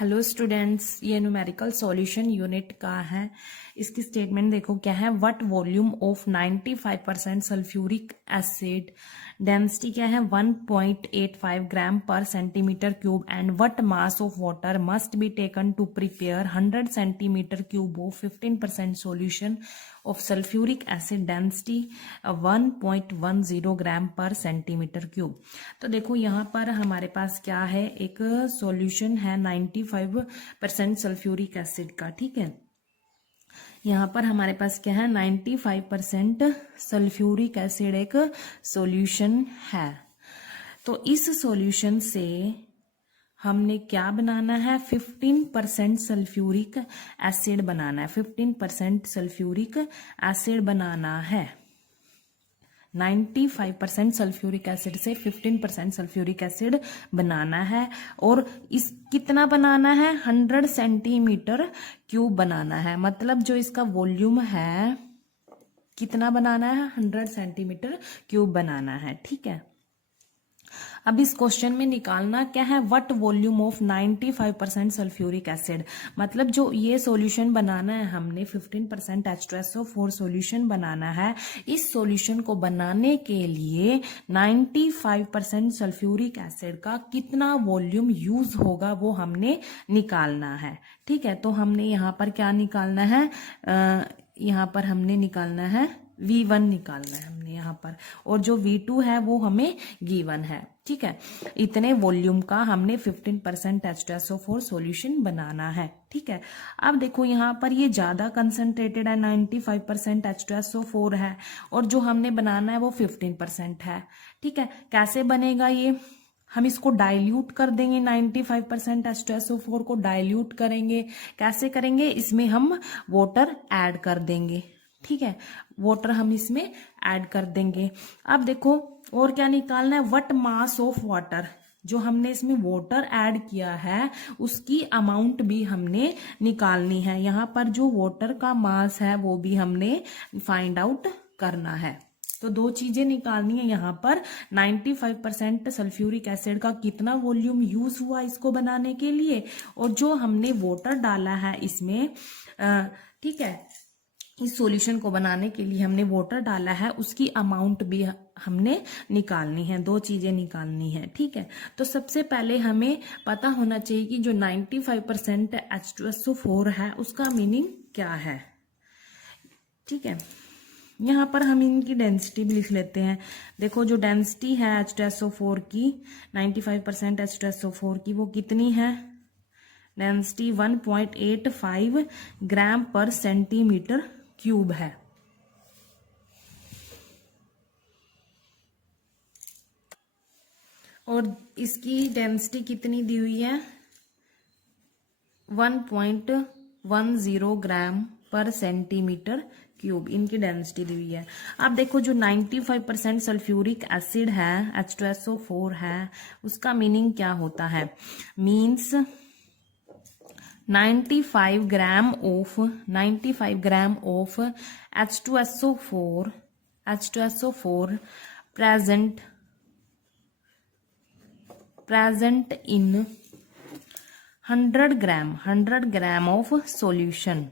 Hello students, ये numerical solution unit का है। इसकी स्टेटमेंट देखो क्या है। What volume of 95% sulphuric acid, density क्या है 1.85 gram per centimetre cube and what mass of water must be taken to prepare 100 centimetre cube of 15% solution of sulphuric acid, density 1.10 gram per centimetre cube. तो देखो यहाँ पर हमारे पास क्या है, एक सॉल्यूशन है 95% सल्फ्यूरिक एसिड का। ठीक है, यहाँ पर हमारे पास क्या है 95% सल्फ्यूरिक एसिड एक सॉल्यूशन है। तो इस सॉल्यूशन से हमने क्या बनाना है, 15% सल्फ्यूरिक एसिड बनाना है। 15% सल्फ्यूरिक एसिड बनाना है। 95% सल्फ्यूरिक एसिड से 15% सल्फ्यूरिक एसिड बनाना है। और इस कितना बनाना है, 100 सेंटीमीटर क्यूब बनाना है। मतलब जो इसका वॉल्यूम है कितना बनाना है, 100 सेंटीमीटर क्यूब बनाना है। ठीक है, अब इस क्वेश्चन में निकालना क्या है, what volume of 95% sulphuric acid. मतलब जो ये सॉल्यूशन बनाना है हमने 15% H2SO4 सॉल्यूशन बनाना है। इस सॉल्यूशन को बनाने के लिए 95% सल्फ्यूरिक एसिड का कितना वॉल्यूम यूज होगा वो हमने निकालना है। ठीक है, तो हमने यहाँ पर क्या निकालना है, यहाँ पर हमने निकालना है V1 निकालना है हमने यहाँ पर, और जो V2 है वो हमें गिवन है। ठीक है, इतने वॉल्यूम का हमने 15% H2SO4 सॉल्यूशन बनाना है। ठीक है, अब देखो यहाँ पर ये ज्यादा कंसंट्रेटेड है, 95% H2SO4 है, और जो हमने बनाना है वो 15% है। ठीक है, कैसे बनेगा ये, हम इसको डाइल्यूट कर देंगे। 95% H2SO4 को डाइल्यूट करेंगे। कैसे करेंगे, इसमें हम वाटर ऐड कर देंगे। ठीक है, वाटर हम इसमें ऐड कर देंगे। अब देखो और क्या निकालना है, व्हाट मास ऑफ वाटर, जो हमने इसमें वाटर ऐड किया है उसकी अमाउंट भी हमने निकालनी है। यहाँ पर जो वाटर का मास है वो भी हमने फाइंड आउट करना है। तो दो चीजें निकालनी है यहाँ पर, 95% सल्फ्यूरिक एसिड का कितना वॉल्यूम यूज हुआ इसको बनाने के लिए, और जो हमने वाटर डाला है इसमें, ठीक है, इस सॉल्यूशन को बनाने के लिए हमने वाटर डाला है उसकी अमाउंट भी हमने निकालनी है। दो चीजें निकालनी है। ठीक है, तो सबसे पहले हमें पता होना चाहिए कि जो 95% H2SO4 है उसका मीनिंग क्या है। ठीक है, यहाँ पर हम इनकी डेंसिटी भी लिख लेते हैं। देखो जो डेंसिटी है H2SO4 की, 95% H2SO4 की, वो कितनी है, density 1.85 gram per centimetre cube है। और इसकी डेंसिटी कितनी दी हुई है, 1.10 ग्राम पर सेंटीमीटर क्यूब, इनकी डेंसिटी दी हुई है। अब देखो जो 95% सल्फ्यूरिक एसिड है H2SO4 है, उसका मीनिंग क्या होता है, means 95 gram of H2SO4 present in 100 gram of solution.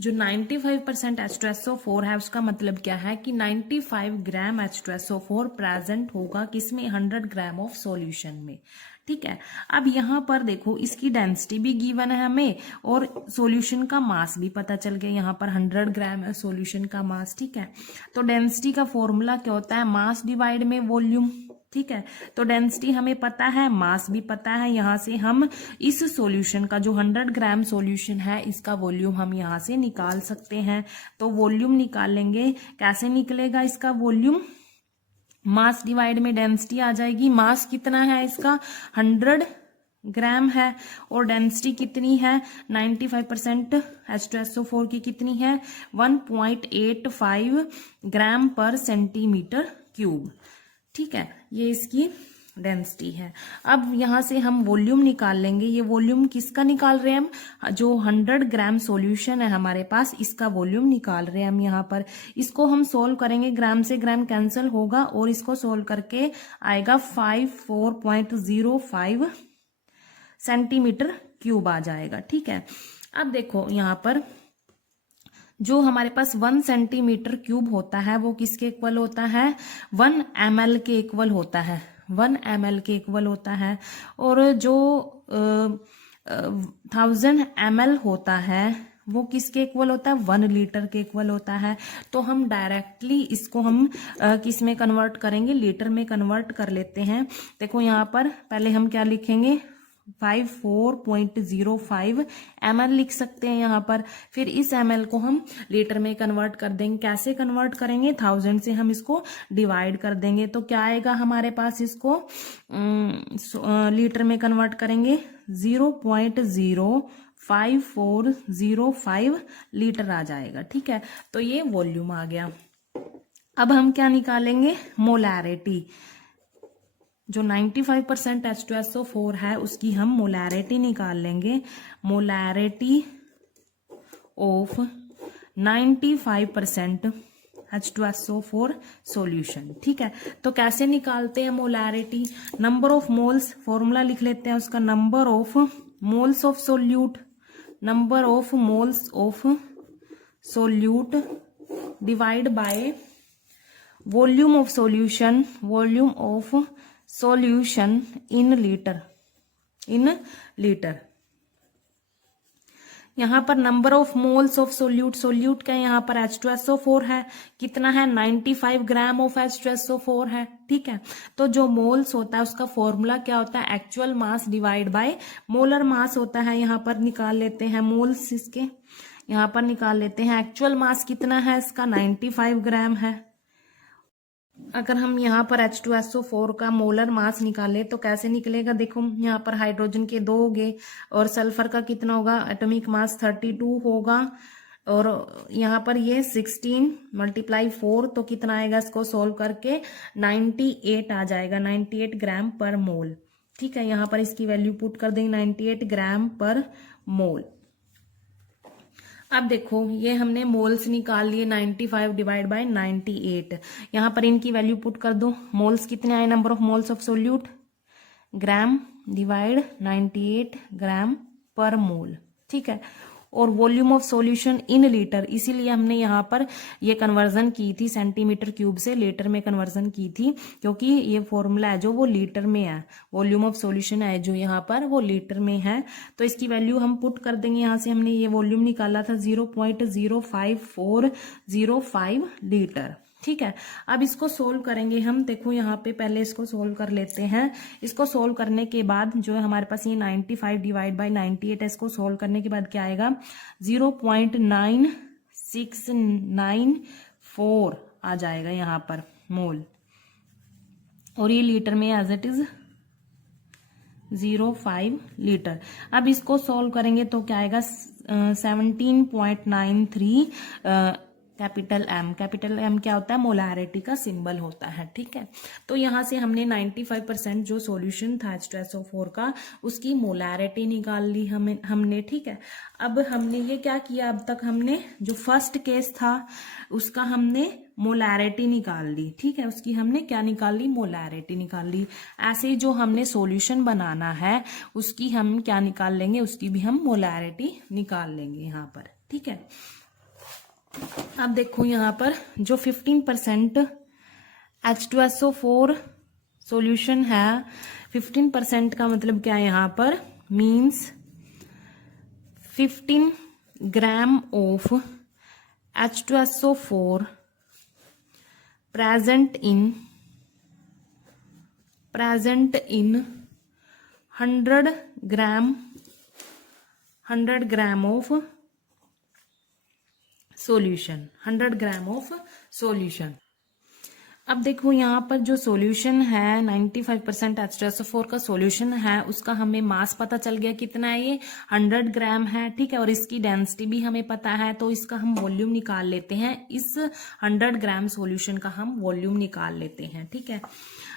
जो 95% H2SO4 है उसका मतलब क्या है कि 95 ग्राम H2SO4 प्रेजेंट होगा किसमें, 100 ग्राम ऑफ सॉल्यूशन में। ठीक है, अब यहाँ पर देखो इसकी डेंसिटी भी गिवन है हमें और सॉल्यूशन का मास भी पता चल गया। यहाँ पर 100 ग्राम है सॉल्यूशन का मास। ठीक है, तो डेंसिटी का फॉर्मूला क्या होता है, मास डिवाइड में वॉल्यूम। ठीक है, तो डेंसिटी हमें पता है, मास भी पता है। यहाँ से हम इस सॉल्यूशन का जो 100 ग्राम सॉल्यूशन है इसका वॉल्यूम हम यहाँ से निकाल सकते हैं। तो वॉल्यूम निकालेंगे, कैसे निकलेगा इसका वॉल्यूम, मास डिवाइड में डेंसिटी आ जाएगी। मास कितना है इसका, 100 ग्राम है, और डेंसिटी कितनी है, 95% H2SO4 की कितनी है, 1.85 ग्राम पर सेंटीमीटर क्यूब। ठीक है, ये इसकी डेंसिटी है। अब यहां से हम वॉल्यूम निकाल लेंगे। ये वॉल्यूम किसका निकाल रहे हैं हम, जो 100 ग्राम सॉल्यूशन है हमारे पास इसका वॉल्यूम निकाल रहे हैं हम। यहाँ पर इसको हम सोल्व करेंगे, ग्राम से ग्राम कैंसिल होगा और इसको सोल्व करके आएगा 54.05 सेंटीमीटर क्यूब आ जाएगा। ठीक है, अब देखो यहाँ पर जो हमारे पास 1 सेंटीमीटर क्यूब होता है वो किसके इक्वल होता है, 1 ml के इक्वल होता है, 1 ml के इक्वल होता है। और जो 1000 ml होता है वो किसके इक्वल होता है, 1 लीटर के इक्वल होता है। तो हम डायरेक्टली इसको हम किस में कन्वर्ट करेंगे, लीटर में कन्वर्ट कर लेते हैं। देखो यहाँ पर पहले हम क्या लिखेंगे, 54.05 ml लिख सकते हैं यहाँ पर। फिर इस ml को हम लीटर में कन्वर्ट कर देंगे। कैसे कन्वर्ट करेंगे, 1000 से हम इसको डिवाइड कर देंगे तो क्या आएगा हमारे पास, इसको लीटर में कन्वर्ट करेंगे 0.05405 लीटर आ जाएगा। ठीक है, तो ये वॉल्यूम आ गया। अब हम क्या निकालेंगे, मोलैरिटी। जो 95% H2SO4 है उसकी हम मोलैरिटी निकाल लेंगे। Molarity of 95% H2SO4 solution. ठीक है, तो कैसे निकालते हैं molarity, number of moles, formula लिख लेते हैं उसका, number of moles of solute, number of moles of solute divide by volume of solution, volume of solution in litre, in litre. यहाँ पर number of moles of solute, solute का यहाँ पर H2SO4 है, कितना है, 95 ग्राम ऑफ H2SO4 है। ठीक है, तो जो मोल्स होता है उसका फॉर्मूला क्या होता है, actual mass divide by molar mass होता है। यहाँ पर निकाल लेते हैं मोल्स, इसके यहाँ पर निकाल लेते हैं। एक्चुअल मास कितना है इसका, 95 ग्राम है। अगर हम यहाँ पर H2SO4 का मोलर मास निकाले तो कैसे निकलेगा, देखो यहाँ पर हाइड्रोजन के 2 होंगे और सल्फर का कितना होगा, एटॉमिक मास 32 होगा। और यहाँ पर ये 16 × 4 तो कितना आएगा, इसको सोल्व करके 98 आ जाएगा, 98 ग्राम पर मोल। ठीक है, यहाँ पर इसकी वैल्यू पुट कर देंगे 98 ग्राम पर मोल। अब देखो ये हमने मोल्स निकाल लिए, 95 डिवाइड बाय 98। यहाँ पर इनकी वैल्यू पुट कर दो, मोल्स कितने आए, number of moles of solute, gram divide 98 ग्राम पर मोल। ठीक है, और volume of solution in litre, इसीलिए हमने यहाँ पर ये कन्वर्जन की थी, सेंटीमीटर क्यूब से लीटर में कन्वर्जन की थी, क्योंकि ये फॉर्मूला है जो वो लीटर में है, वॉल्यूम ऑफ सॉल्यूशन है जो यहाँ पर वो लीटर में है। तो इसकी वैल्यू हम पुट कर देंगे, यहाँ से हमने ये वॉल्यूम निकाला था 0.05405 लीटर। ठीक है, अब इसको सोल्व करेंगे हम। देखो यहाँ पे पहले इसको सोल्व कर लेते हैं। इसको सोल्व करने के बाद जो है हमारे पास ये 95 डिवाइड बाय 98 है, इसको सोल्व करने के बाद क्या आएगा, 0.9694 आ जाएगा यहाँ पर मोल, और ये लीटर में एज इट इज 05 लीटर। अब इसको सोल्व करेंगे तो क्या आएगा, 17.93 कैपिटल एम। कैपिटल एम क्या होता है, मोलैरिटी का सिंबल होता है। ठीक है, तो यहाँ से हमने 95% जो सॉल्यूशन था H2SO4 का उसकी मोलैरिटी निकाल ली हमने। ठीक है, अब हमने ये क्या किया, अब तक हमने जो फर्स्ट केस था उसका हमने मोलैरिटी निकाल ली। ठीक है, उसकी हमने क्या निकाल ली, मोलैरिटी निकाल ली। ऐसे ही जो हमने सॉल्यूशन बनाना है उसकी हम क्या निकाल लेंगे, उसकी भी हम मोलैरिटी निकाल लेंगे यहाँ पर। ठीक है, अब देखो यहाँ पर जो 15% H2SO4 सॉल्यूशन है, 15% का मतलब क्या है, यहाँ पर means 15 gram of H2SO4 present in 100 gram of solution, 100 gram of solution. अब देखो यहाँ पर जो सॉल्यूशन है 95% H2SO4 का सॉल्यूशन है, उसका हमें मास पता चल गया कितना है, ये 100 ग्राम है। ठीक है, और इसकी डेंसिटी भी हमें पता है, तो इसका हम वॉल्यूम निकाल लेते हैं। इस 100 ग्राम सॉल्यूशन का हम वॉल्यूम निकाल लेते हैं। ठीक है,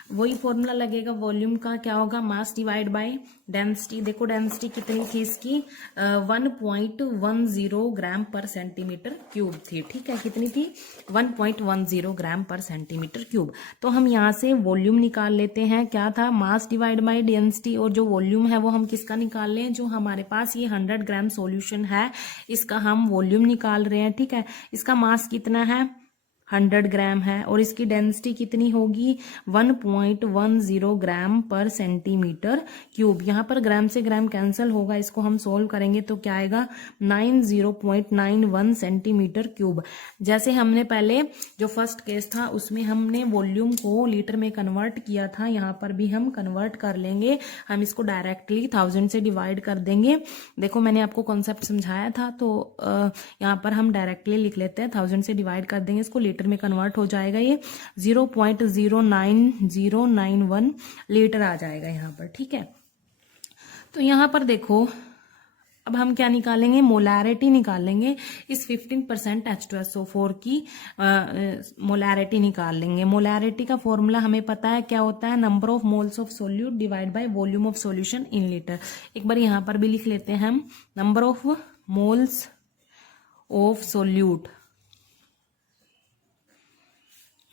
वही फॉर्मूला लगेगा वॉल्यूम का, क्या होगा, मास डिवाइड बाय डेंसिटी। देखो डेंसिटी कितनी थी इसकी, 1.10 ग्राम पर सेंटीमीटर क्यूब थी। ठीक है, कितनी थी, 1.10 ग्राम पर सेंटीमीटर क्यूब। तो हम यहाँ से वॉल्यूम निकाल लेते हैं, क्या था, मास डिवाइड बाय डेंसिटी, और जो वॉल्यूम है वो हम किसका निकाल लें, जो हमारे पास ये 100 ग्राम सॉल्यूशन है इसका हम वॉल्यूम निकाल रहे हैं। ठीक है, इसका मास कितना है, 100 ग्राम है, और इसकी डेंसिटी कितनी होगी, 1.10 ग्राम पर सेंटीमीटर क्यूब। यहाँ पर ग्राम से ग्राम कैंसिल होगा, इसको हम सोल्व करेंगे तो क्या आएगा, 90.91 सेंटीमीटर क्यूब। जैसे हमने पहले जो फर्स्ट केस था उसमें हमने वॉल्यूम को लीटर में कन्वर्ट किया था, यहाँ पर भी हम कन्वर्ट कर लेंगे। हम इसको डायरेक्टली 1000 से डिवाइड कर देंगे। देखो मैंने आपको कॉन्सेप्ट समझाया था, तो यहाँ पर हम डायरेक्टली लिख लेते हैं, 1000 से डिवाइड कर देंगे इसको, लीटर में कन्वर्ट हो जाएगा, ये 0.09091 लीटर आ जाएगा यहाँ पर। ठीक है, तो यहाँ पर देखो अब हम क्या निकालेंगे, मोलैरिटी निकालेंगे। इस 15% H2SO4 की मोलैरिटी निकाल लेंगे। मोलैरिटी का फॉर्मूला हमें पता है क्या होता है, number of moles of solute divide by volume of solution in litre. एक बार यहाँ पर भी लिख लेते हैं हम, number of moles of solute,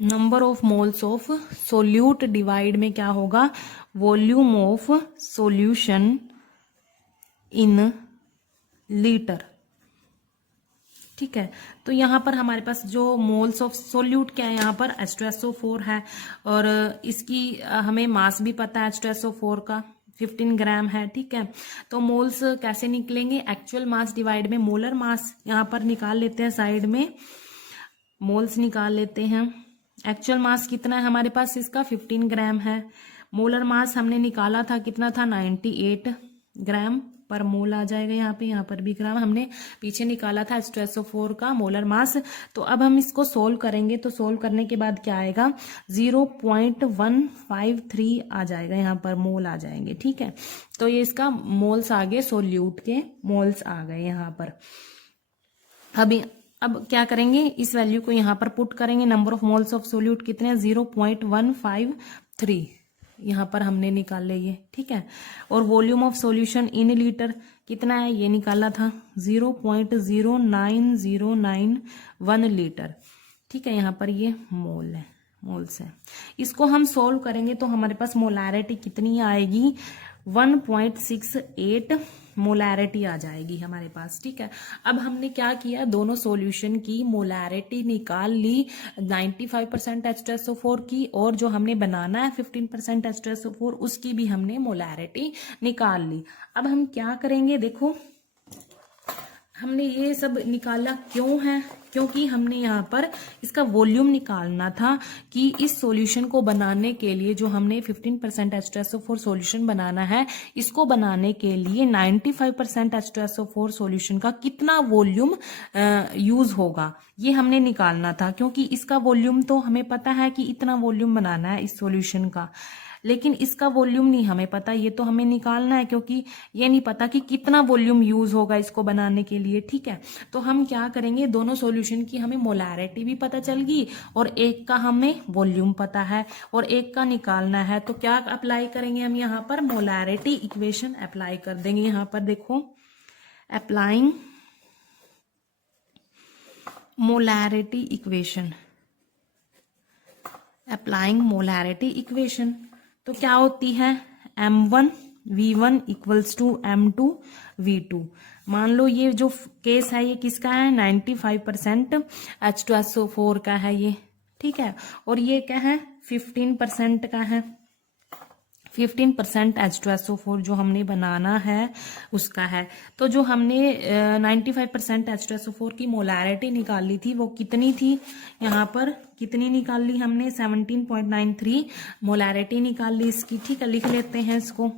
number of moles of solute divide में क्या होगा, volume of solution in litre. ठीक है, तो यहाँ पर हमारे पास जो मोल्स ऑफ सोल्यूट क्या है, यहाँ पर H2SO4 है, और इसकी हमें मास भी पता है H2SO4 का 15 ग्राम है। ठीक है, तो मोल्स कैसे निकलेंगे, एक्चुअल मास डिवाइड में मोलर मास, यहाँ पर निकाल लेते हैं, साइड में मोल्स निकाल लेते हैं। एक्चुअल मास कितना है हमारे पास, इसका 15 ग्राम है। मोलर मास हमने निकाला था, कितना था, 98 ग्राम पर मोल आ जाएगा यहाँ पर भी ग्राम हमने पीछे निकाला था H2SO4 का मोलर मास। तो अब हम इसको सोल्व करेंगे, तो सोल्व करने के बाद क्या आएगा, 0.153 आ जाएगा, यहाँ पर मोल आ जाएंगे। ठीक है, तो ये इसका मोल्स आ गए, सोल्यूट के मोल्स आ गए यहाँ पर। अब क्या करेंगे, इस वैल्यू को यहाँ पर पुट करेंगे, number of moles of solute कितने हैं, 0.153 यहाँ पर हमने निकाल ले ये। ठीक है, और volume of solution in litre कितना है, ये निकाला था 0.09091 लीटर। ठीक है, यहाँ पर ये मोल है, मोल्स है। इसको हम सोल्व करेंगे तो हमारे पास मोलैरिटी कितनी आएगी, 1.68 मोलैरिटी आ जाएगी हमारे पास। ठीक है, अब हमने क्या किया, दोनों सॉल्यूशन की मोलैरिटी निकाल ली, 95% H2SO4 की, और जो हमने बनाना है 15% H2SO4 उसकी भी हमने मोलैरिटी निकाल ली। अब हम क्या करेंगे, देखो हमने ये सब निकाला क्यों है, क्योंकि हमने यहाँ पर इसका वॉल्यूम निकालना था कि इस सॉल्यूशन को बनाने के लिए, जो हमने 15% H2SO4 सॉल्यूशन बनाना है, इसको बनाने के लिए 95% H2SO4 सॉल्यूशन का कितना वॉल्यूम यूज होगा, ये हमने निकालना था। क्योंकि इसका वॉल्यूम तो हमें पता है कि इतना वॉल्यूम बनाना है इस सॉल्यूशन का, लेकिन इसका वॉल्यूम नहीं हमें पता, ये तो हमें निकालना है, क्योंकि ये नहीं पता कि कितना वॉल्यूम यूज होगा इसको बनाने के लिए। ठीक है, तो हम क्या करेंगे, दोनों सॉल्यूशन की हमें मोलैरिटी भी पता चल गई, और एक का हमें वॉल्यूम पता है, और एक का निकालना है। तो क्या अप्लाई करेंगे हम, यहाँ पर मोलैरिटी इक्वेशन अप्लाई कर देंगे। यहाँ पर देखो, applying molarity equation, applying molarity equation, तो क्या होती है, M1 V1 equals to M2 V2। मान लो ये जो केस है ये किसका है, 95% H2SO4 का है ये। ठीक है, और ये क्या है, 15% का है, 15% H2SO4 जो हमने बनाना है उसका है। तो जो हमने 95% H2SO4 की मोलैरिटी निकाली थी वो कितनी थी, यहाँ पर कितनी निकाल ली हमने, 17.93 मोलैरिटी निकाल ली इसकी। ठीक है, लिख लेते हैं इसको,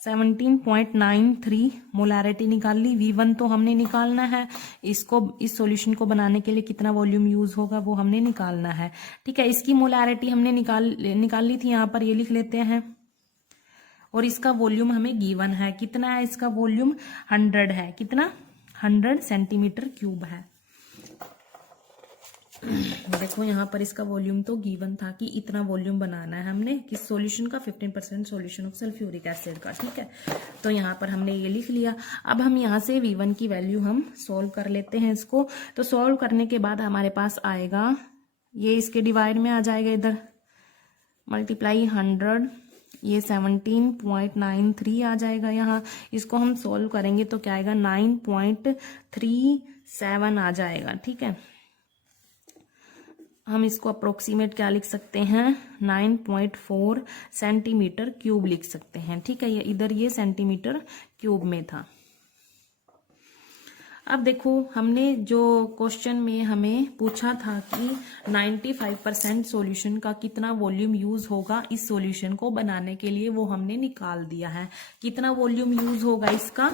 17.93 मोलैरिटी निकाल ली। V1 तो हमने निकालना है, इसको इस सॉल्यूशन को बनाने के लिए कितना वॉल्यूम यूज होगा वो हमने निकालना है। ठीक है, इसकी मोलैरिटी हमने निकाल ली थी, यहाँ पर ये लिख लेते हैं, और इसका वॉल्यूम हमें गिवन है, कितना है इसका वॉल्यूम, 100 है, कितना, 100 सेंटीमीटर क्यूब है। देखो यहाँ पर इसका वॉल्यूम तो गिवन था कि इतना वॉल्यूम बनाना है हमने किस सॉल्यूशन का, 15% सॉल्यूशन ऑफ सल्फ्यूरिक एसिड का, ठीक है। तो यहाँ पर हमने ये लिख लिया। अब हम यहाँ से V1 की वैल्यू हम सॉल्व कर लेते हैं इसको। तो सॉल्व करने के बाद हमारे पास आएगा, ये इसके डिवाइड में आ जाएगा, इधर मल्टीप्लाई 100, ये 17.93 आ जाएगा यहाँ। इसको हम सॉल्व करेंगे तो क्या आएगा, 9.37 आ जाएगा, ठीक है। हम इसको अप्रोक्सीमेट क्या लिख सकते हैं, 9.4 सेंटीमीटर क्यूब लिख सकते हैं, ठीक है। ये इधर ये सेंटीमीटर क्यूब में था। अब देखो हमने जो क्वेश्चन में हमें पूछा था कि 95% सॉल्यूशन का कितना वॉल्यूम यूज होगा इस सॉल्यूशन को बनाने के लिए, वो हमने निकाल दिया है। कितना वॉल्यूम यूज होगा इसका,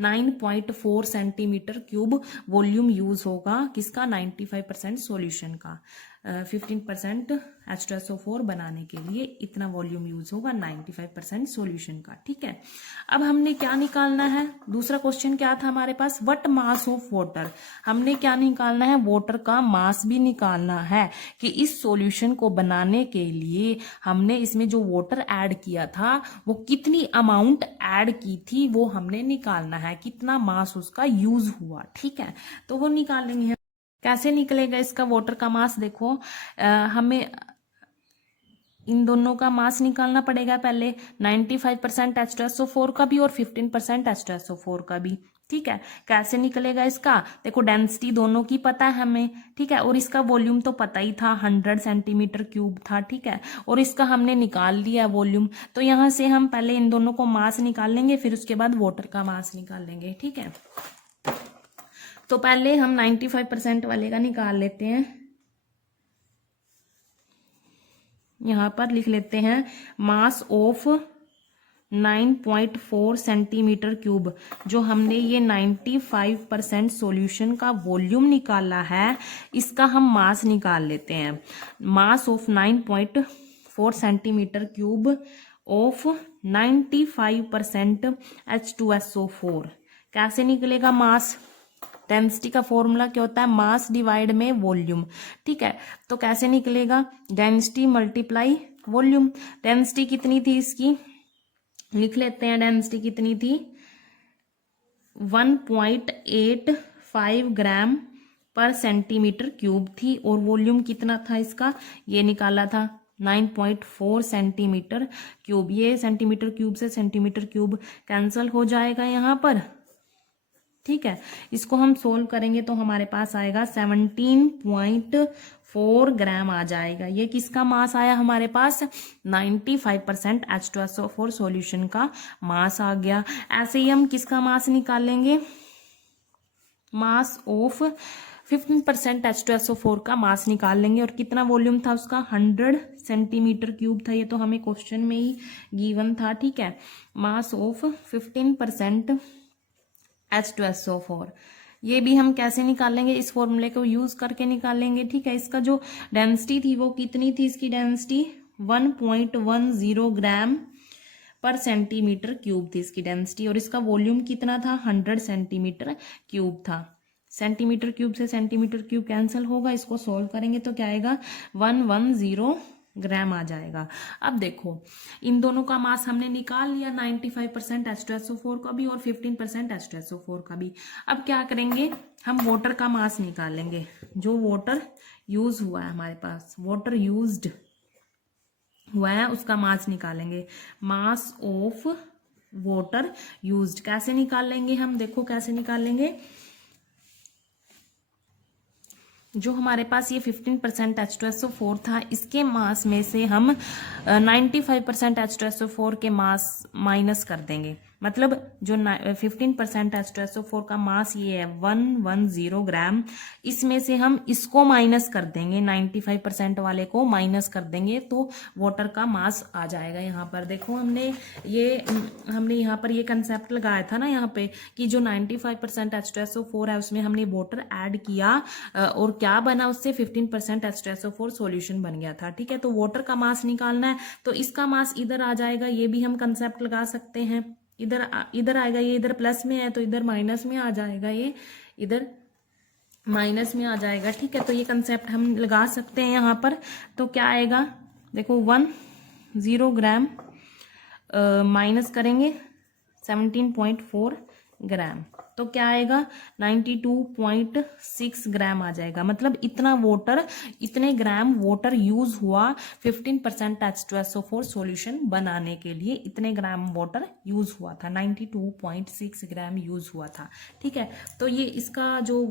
9.4 सेंटीमीटर क्यूब वॉल्यूम यूज होगा किसका, 95% सॉल्यूशन का। 15% H2SO4 बनाने के लिए इतना वॉल्यूम यूज होगा 95% सॉल्यूशन का, ठीक है। अब हमने क्या निकालना है, दूसरा क्वेश्चन क्या था हमारे पास, व्हाट मास ऑफ वाटर। हमने क्या निकालना है, वाटर का मास भी निकालना है कि इस सॉल्यूशन को बनाने के लिए हमने इसमें जो वाटर ऐड किया था वो कितनी अमाउंट ऐड की थी, वो हमने निकालना है, कितना मास उसका यूज हुआ, ठीक है। तो वो निकालेंगे। कैसे निकलेगा इसका वाटर का मास, देखो हमें इन दोनों का मास निकालना पड़ेगा पहले, 95% H2SO4 का भी और 15% H2SO4 का भी, ठीक है। कैसे निकलेगा इसका, देखो डेंसिटी दोनों की पता है हमें, ठीक है, और इसका वॉल्यूम तो पता ही था, 100 सेंटीमीटर क्यूब था, ठीक है, और इसका हमने निकाल लिया वॉल्यूम। तो यहां से हम पहले इन दोनों को मास निकाल लेंगे, फिर उसके बाद वाटर का मास निकाल लेंगे, ठीक है। तो पहले हम 95% वाले का निकाल लेते हैं। यहां पर लिख लेते हैं मास ऑफ 9.4 सेंटीमीटर क्यूब। जो हमने ये 95% सॉल्यूशन का वॉल्यूम निकाला है, इसका हम मास निकाल लेते हैं। Mass of 9.4 centimetre cube of 95% H2SO4। कैसे निकलेगा मास, डेंसिटी का फॉर्मूला क्या होता है, मास डिवाइड में वॉल्यूम, ठीक है। तो कैसे निकलेगा, डेंसिटी मल्टीप्लाई वॉल्यूम। डेंसिटी कितनी थी इसकी, लिख लेते हैं, डेंसिटी कितनी थी, 1.85 ग्राम पर सेंटीमीटर क्यूब थी, और वॉल्यूम कितना था इसका, ये निकाला था 9.4 सेंटीमीटर क्यूब। ये सेंटीमीटर क्यूब से सेंटीमीटर क्यूब कैंसल हो जाएगा यहाँ पर, ठीक है। इसको हम सोल्व करेंगे तो हमारे पास आएगा 17.4 ग्राम आ जाएगा। ये किसका मास आया हमारे पास, 95% H2SO4 सॉल्यूशन का मास आ गया। ऐसे ही हम किसका मास निकालेंगे, मास ऑफ 15% H2SO4 का मास निकाल लेंगे। और कितना वॉल्यूम था उसका, 100 सेंटीमीटर क्यूब था, ये तो हमें क्वेश्चन में ही गिवन था, ठीक है। मास ऑफ 15% H2SO4, ये भी हम कैसे निकालेंगे, इस फॉर्मूले को यूज करके निकालेंगे, ठीक है। इसका जो डेंसिटी थी वो कितनी थी, इसकी density 1.10 gram per centimetre cube थी इसकी डेंसिटी, और इसका वॉल्यूम कितना था, 100 सेंटीमीटर क्यूब था। सेंटीमीटर क्यूब से सेंटीमीटर क्यूब कैंसिल होगा, इसको सोल्व करेंगे तो क्या आएगा, 110 ग्राम आ जाएगा। अब देखो इन दोनों का मास हमने निकाल लिया, 95% H2SO4 का भी और 15% H2SO4 का भी। अब क्या करेंगे, हम वाटर का मास निकालेंगे। जो वाटर यूज हुआ है हमारे पास, वाटर यूज्ड हुआ है, उसका मास निकालेंगे। मास ऑफ वाटर यूज्ड कैसे निकालेंगे हम, देखो कैसे निकालेंगे। जो हमारे पास ये 15% H2SO4 था, इसके मास में से हम 95% H2SO4 के मास माइनस कर देंगे। मतलब जो 15% H2SO4 का मास ये है 110 ग्राम, इसमें से हम इसको माइनस कर देंगे, 95% वाले को माइनस कर देंगे, तो वाटर का मास आ जाएगा। यहाँ पर देखो हमने यहाँ पर ये कंसेप्ट लगाया था ना यहाँ पे, कि जो 95% H2SO4 है उसमें हमने वाटर ऐड किया, और क्या बना उससे, 15% H2SO4 सॉल्यूशन बन गया था, ठीक है। तो वाटर का मास निकालना है, तो इसका मास इधर आ जाएगा, ये भी हम कंसेप्ट लगा सकते हैं। इधर आएगा, ये इधर प्लस में है तो इधर माइनस में आ जाएगा, ये इधर माइनस में आ जाएगा, ठीक है। तो ये कंसेप्ट हम लगा सकते हैं यहाँ पर। तो क्या आएगा, देखो 10 ग्राम माइनस करेंगे 17.4 ग्राम, तो क्या आएगा 92.6 ग्राम आ जाएगा। मतलब इतना वाटर, इतने ग्राम वाटर यूज हुआ 15% H2SO4 सॉल्यूशन बनाने के लिए। इतने ग्राम वाटर यूज हुआ था, 92.6 ग्राम यूज हुआ था, ठीक है। तो ये इसका जो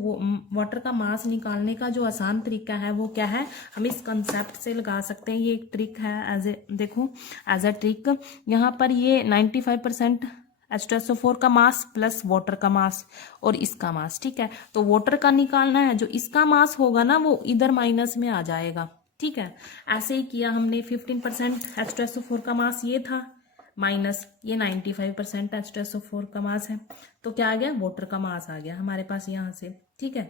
वाटर का मास निकालने का जो आसान तरीका है वो क्या है, हम इस कंसेप्ट से लगा सकते हैं। ये एक ट्रिक है, एज ए देखो एज अ ट्रिक। यहाँ पर ये 95% H2SO4 का मास प्लस वाटर का मास और इसका मास, ठीक है। तो वाटर का निकालना है, जो इसका मास होगा ना वो इधर माइनस में आ जाएगा, ठीक है। ऐसे ही किया हमने, 15% H2SO4 का मास ये था, माइनस ये 95% H2SO4 का मास है, तो क्या आ गया, वाटर का मास आ गया हमारे पास यहाँ से, ठीक है।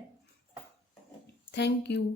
Thank you.